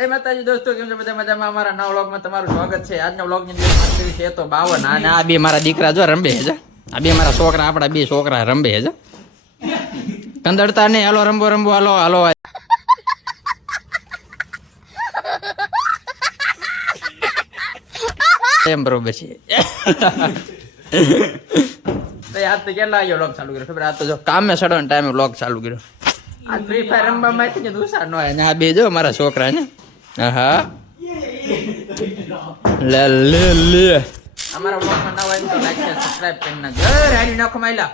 જય માતાજી દોસ્તો કેમ છો? બધા મજામાં? અમારા નવા વ્લોગમાં તમારું સ્વાગત છે. આજના વ્લોગની અંદર વાત કરી છે તો બાવન. અને આ બે મારા દીકરા જો રંબે છે. આ બે મારા છોકરા આપણા બે છોકરા રંબે છે. કંદડતા નહીં. હાલો રંબો રંબો હાલો હાલો. એમ બરોબર છે. તો આજ તો કેટલા આવ્યો વ્લોગ ચાલુ કર્યો? ખબર આ તો જો કામે સડવાનો ટાઈમે વ્લોગ ચાલુ કર્યો. આ ફ્રી ફાયર રમવા માંથી કે દુસા નો હોય. ને આ બે જો મારા છોકરા ને હા લે લે લે અમારા વ્લોગમાં નવા હોય તો લાઈક શેર સબસ્ક્રાઇબ કરી નાખજો. એ રાડી નાખો માઈલા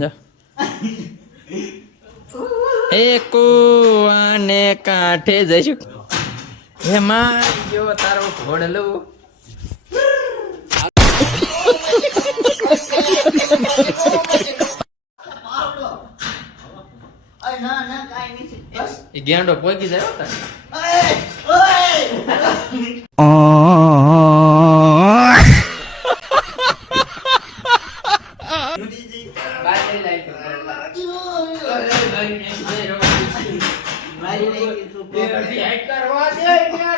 જા. એ કુવાને કાંઠે જઈશું. હે મારી ગયો તારો ઘોડલો. એ ગેંડો પોગી જાય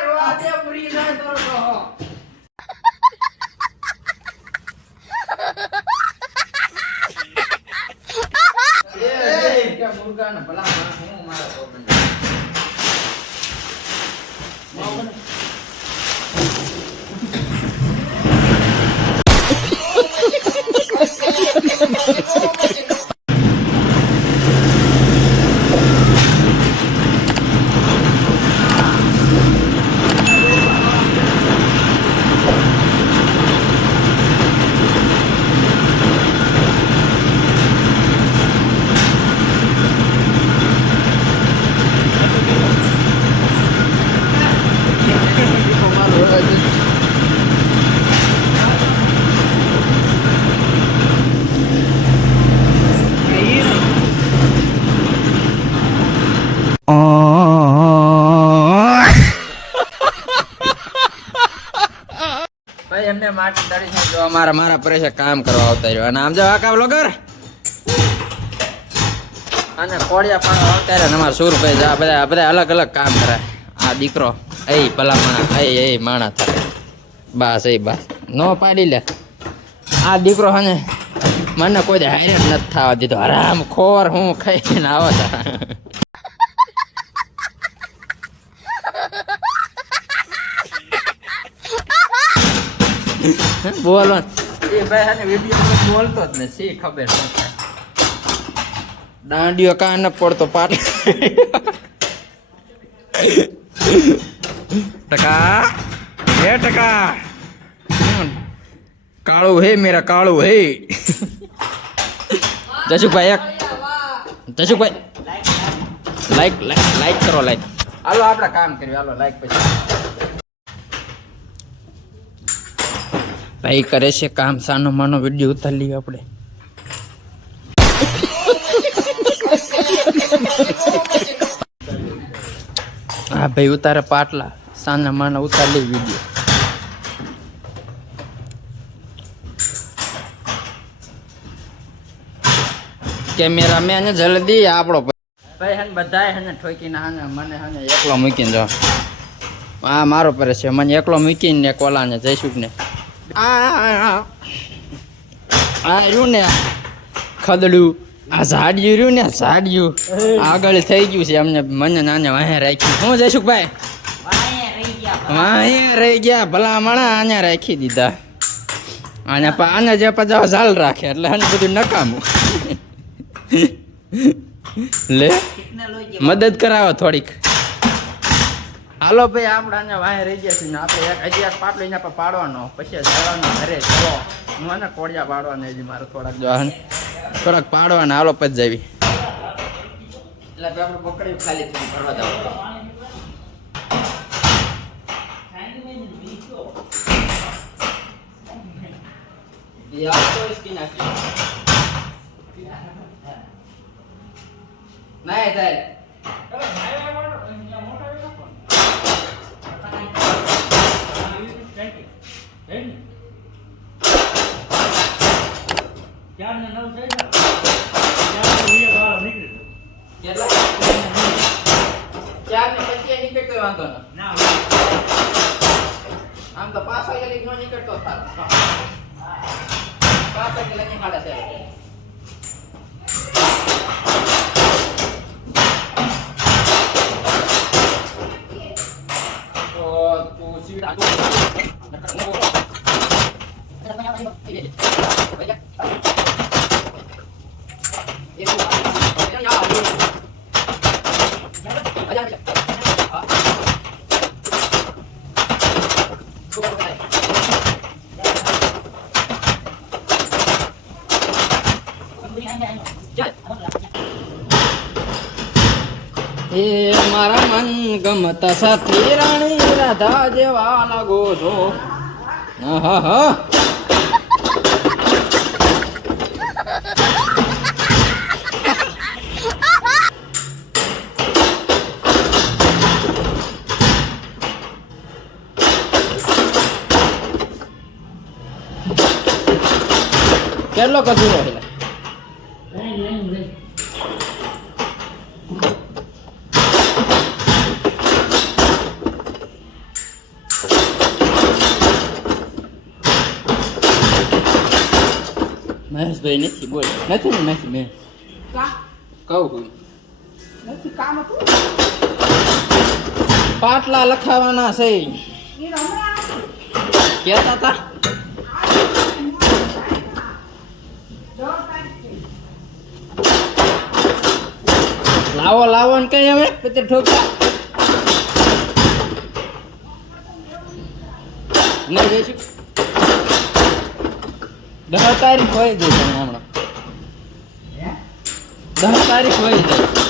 કરવા દે પૂરી જાય મુર્ગા ને ભલા હું મારા ભાઈ, એમને માટી દળી છે. જો અમારા મારા પરેશે કામ કરવા આવતા રહ્યો. અને આમ જો આકા બ્લોગર અને કોળિયા પણ આવતા રહ્યો અમારા સુરભાઈ જા બધા બધા અલગ અલગ કામ કરે. આ દીકરો એ ભલા માણા એ એ માણા થાય. બસ એ બસ. નો પાડી લે. આ દીકરો હને મને કોઈ હારે જ નથી થવા દીધો. આરામ ખોર હું ખાઈને આવો બોલો. એ ભાઈ આને વીડિયો બોલતો જ ને શી ખબર દાંડિયો કાં ન પડતો પાટ ટકા. હે ટકા. હમ. કાળું હે મેરા કાળું હે. જશુભાઈ એક. જશુભાઈ. લાઈક લાઈક લાઈક કરો લાઈક હાલો આપણે કામ કર્યું હાલો લાઈક પછી. ભાઈ કરે છે કામ, સાનો માનો વીડિયો ઉતારી લઈએ આપણે. હા ભાઈ, ઉતારે પાટલા. સાના માના ઉતારી લઈએ વીડિયો કેમેરામેન જલ્દી આપણો ભાઈ. હે બધાય હને ઠોકીને હાને મને હને એકલો મૂકીને જો. આ મારો પર છે, મને એકલો મૂકીને ને કોલાને જઈશું ને આ આ રહ્યું ને ખદડું. આ ઝાડિયું રહ્યું ને ઝાડિયું. આગળ થઈ ગયું છે અમને મને નાને વાહે રાખ્યું શું જઈશું ભાઈ વાહે રહી ગયા. ભલા મણા આને રાખી દીધા. આને આને જે પછી ઝાલ રાખે એટલે આને બધું નકામું. લે. મદદ કરાવો થોડીક. હાલો ભાઈ આપણે આને વાહે રહી ગયા છીએ આપણે એક હજી એક પાટલો એના પર પાડવાનો, પછી જવાનો ઘરે ચલો હું ને કોડિયા પાડવાના હજી મારે થોડાક જવાનું થોડાક પાડવાના. હાલો, પછી જાવી. એટલે આપણે પકડી ખાલી થઈ ભરવા Jangan nanti ini kekewangan. Nah, am tapas aja lagi mau nyikat total. Pas lagi lagi nggak ada. Oh, tuh sih udah. Nggak kena bola. Nggak kena bola. Iya, iya. Baik ya. એ મારા મન ગમતા સાથી રાણી રાધા જેવા લાગો છો. કેટલો કચરો એટલે મહેશભાઈ નથી બોલ. નથી ને નથી મેં કહું છું નથી કામ હતું? પાટલા લખાવાના છે. કેતા કહેતા હતા? લાવો લાવો ને કઈ હવે પછી ઠોકા નહીં જઈશું દસ તારીખ હોય જઈશું હમણાં. હે? દસ તારીખ હોય જાય